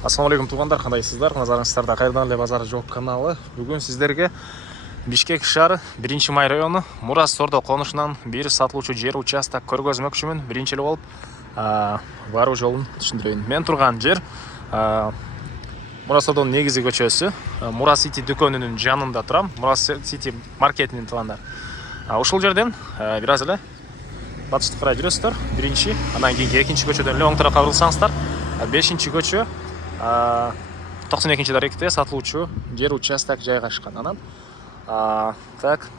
Ассалаумағалейкум туғандар, қандайсыздар? Назарыңыздарда қайырдан эле базар жоқ каналы. Бүгін сіздерге Бишкек шаары 1 май районы Мурас Сордо конушунан бир сатылуучу жер участок көргөзмөкчүмүн. Биринчи эле болуп баруу жолун түшүндүрөйүн. Мен турган жер Мурас Сордонун негизи көчөсү, Мурас Сити дүкөнүнүн жанында турам. Мурас Сити маркетинин тугандар. Ушул жерден бир аз эле батышты карай жүрөсүздөр. Биринчи, андан кийин экинчи көчөдөн эле оң тарапка бурулсаңыздар, 5-көчө 92-ci даректе сатылуучу жер участок жайгашкан. Анан так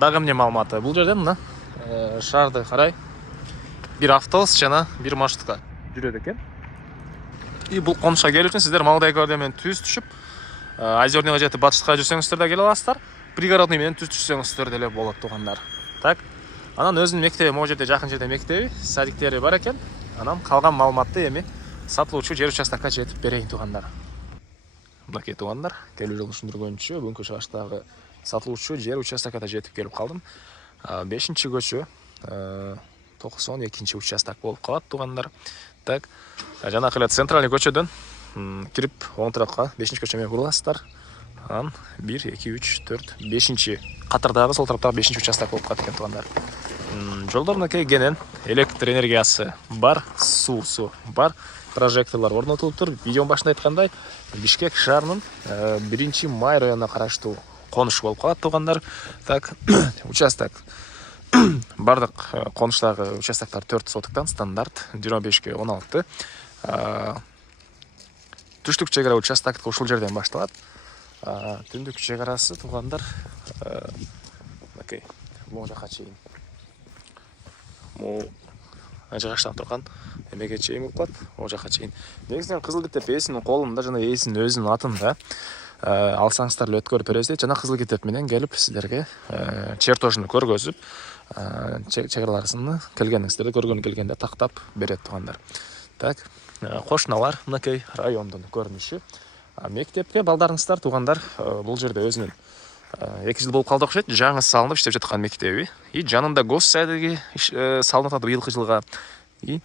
дагы эмне маалыматы? Бул жерден мына шаарды карай бир автобус жана бир маршрутка жүрөт экен. И бул конушка келүү үчүн сиздер Молодая гвардия менен түз түшүп, Озерныйга жетип батышка жүрсөңүздөр да келе аласыздар. Пригородный менен түз түшсөңүздөр деле болот тугандар. Так. Анан өзүнүн мектеби могу жерде жакын жерде мектеби, садиктери бар экен. Анан калган маалыматты эми сатылуучу жер участокка жетип берейин тугандар. Мынакей тугандар, келүү жолун түшүндүргөнчө бүгүнкү чыгыштагы сатылуучу жер участокко жетип келип калдым. 5-көчө 92-ci участок болуп калат тугандар. Так, жанакы эле центральный көчөдөн кирип оң тарапка 5-көчө менен буруласыздар. Анан 1, 2, 3, 4, 5-чи катардагы сол тараптагы 5-чи участок болуп калат экен тугандар. Жолдор мынакей кенен, электр энергиясы бар, суу бар, прожекторлор орнотулуптур. Видеонун башында айткандай, Бишкек шаарынын 1 май районуна караштуу конуш болуп калат тугандар. Так, участок бардык конуштагы участоктор 4 сотуктан стандарт 25-ке 16. Түштүк чек ара участок ушул жерден башталат. Түндүк чек арасы тугандар мынакей могу жака чейин. Могу ажыгаштан турган эмеге чейин болуп калат, могу жака чейин. Негизинен Кызыл китеп ээсинин колунда жана ээсинин өзүнүн атында алсаңыздар эле өткөрүп беребиз дейт. Жана Кызыл китеп менен келип сиздерге чертожун көргөзүп, чек араларысын келгениңиздерди көргөнү келгенде тактап берет тугандар. Так, кошуналар мынакей райондун көрүнүшү. Мектепке балдарыңыздар тугандар бул жерде өзүнүн 2 жыл болуп калды окшойт, жаңы салынып иштеп жаткан мектеби. И жанында гос садиги салынып атат быйылкы жылга. И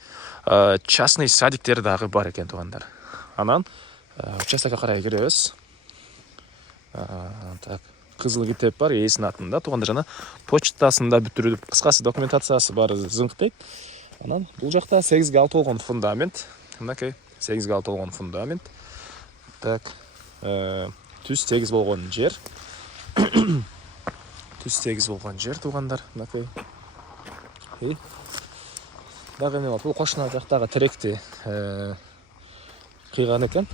частный садиктер дагы бар экен тугандар. Анан участокко карай киребиз. Так, Кызыл китеп бар, ээсинин атында тугандар, жана почтасында бүтүрүп, кыскасы документациясы бар зыңктайт. Анан бул жакта 8-6 болгон фундамент. Мынакей 8-6 болгон фундамент. Так, түз 8 болгон жер. Түз 8 болгон жер тугандар, мынакей. Дагы эме бул кошуна жактагы теректи кыйган экен.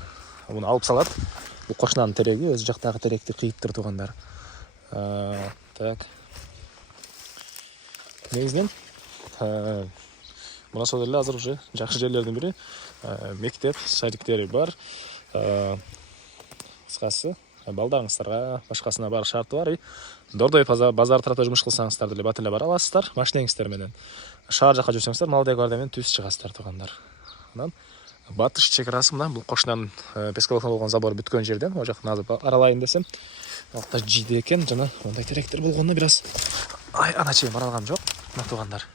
Муну алып салат. Бул кошунанын тереги, өз жактагы теректи кыйыптыр тугандар. Так. Негизинен мына сол эле азыр уже жакшы жерлердин бири. Мектеп, садиктери бар. Кыскасы балдарыңыздарга башкасына бар шарты бар. Дордой базар тарапта жумуш кылсаңыздар деле бат эле бара аласыздар машинеңиздер менен. Шаар жака жүрсөңүздөр Молодая гвардия менен түз чыгасыздар тугандар. Анан батыш чек арасы мына бул кошунан Пескаловдон болгон забор бүткөн жерден, о жактан азыр аралайын десем, алакта жийди экен, жана мындай теректер болгондо бир аз ана чейин бара алгам жок. Мына тугандар.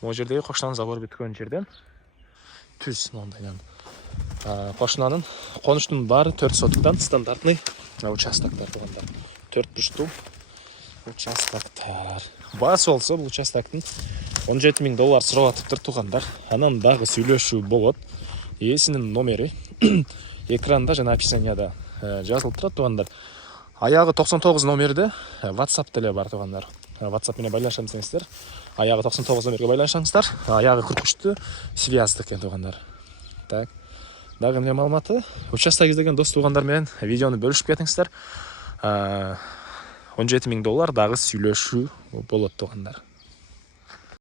Могу жердеги кошунан забор бүткөн жерден түз мондайдан. Кошунанын конуштун баары 4 сотуктан стандартный участоктор тугандар. 4 бурчтуу участоктор. Баасы болсо бул участоктун $17,000 сурап атыптыр тугандар. Анан дагы сүйлөшүү болот. Ээсинин номери экранда жана описанияда жазылып турат тугандар. Аягы 99 номерде WhatsApp деле бар тугандар. WhatsApp менен байланышам десеңиздер, аягы 99 номерге байланышаңыздар. Аягы 43-түү связь экен тугандар. Так. Дагы эмне маалыматы? Участок издеген дос тугандар менен видеону бөлүшүп кетиңиздер. $17,000 дагы сүйлөшүү болот тугандар.